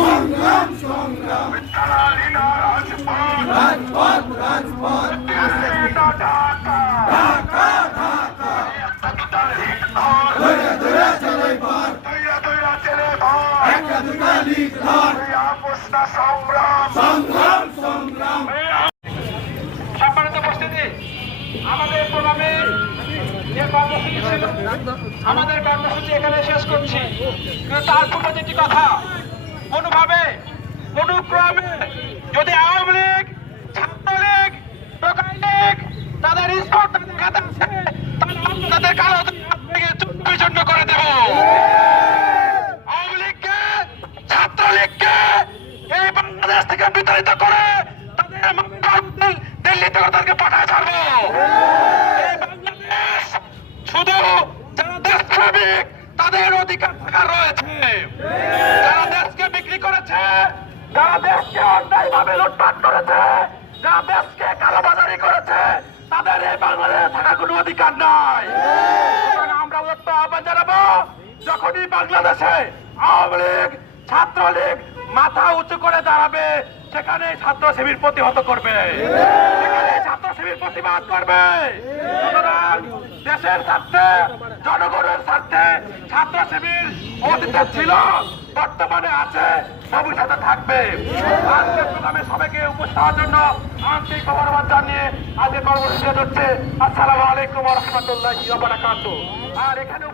সংগ্রাম সংগ্রাম রাজপথ রাজপথ ঢাকা ঢাকা ধরে ধরে চলে পার একটা দুটা লিখ ধর সংগ্রাম সংগ্রাম। সম্মানিত উপস্থিতি, আমাদের প্রোগ্রামে যে কর্মসূচি ছিল, আমাদের কর্মসূচি এখানে শেষ করছি। কিন্তু তার পূর্বে যেটি কথা, কোনোভাবে অনুক্রমে যদি আওয়ামী লীগ, ছাত্রলীগ, টোকাই লীগ তাদের স্পর্ধা দেখাতে আছে, তাহলে আমরা তাদের কালো হাত ভেঙে চূর্ণ বিচূর্ণ করে দেব। আওয়ামী লীগকে, ছাত্রলীগকে এই বাংলাদেশ থেকে বিতাড়িত করে তাদের দিল্লিতে তাদেরকে পাঠায় ছাড়বো। এই বাংলাদেশ শুধু যারা দেশপ্রেমিক তাদের অধিকার থাকার রয়েছে। যারা দেশকে বিক্রি করেছে, যারা দেশকে অন্যায়ভাবে লুটপাট করেছে, যারা দেশকে কালোবাজারি করেছে, তাদের এই বাংলাদেশে থাকার কোনো অধিকার নাই। আমরা আহ্বান জানাবো, যখনই বাংলাদেশে আওয়ামী লীগ, ছাত্রলীগ মাথা উঁচু করে দাঁড়াবে, সেখানে ছাত্র শিবির প্রতিহত করবে, সেখানে ছাত্র শিবির প্রতিবাদ করবে। সুতরাং দেশের স্বার্থে, জনগণের স্বার্থে ছাত্র শিবির অতীতে ছিল, বর্তমানে আছে, ভবিষ্যতে থাকবে। আজকের প্রোগ্রামে সবাইকে উপস্থিত হওয়ার জন্য আন্তরিক ধন্যবাদ জানিয়ে আজকে কর্মসূচি হচ্ছে। আসসালামু আলাইকুম ওয়া রাহমাতুল্লাহি ওয়া বারাকাতুহু। আর এখানে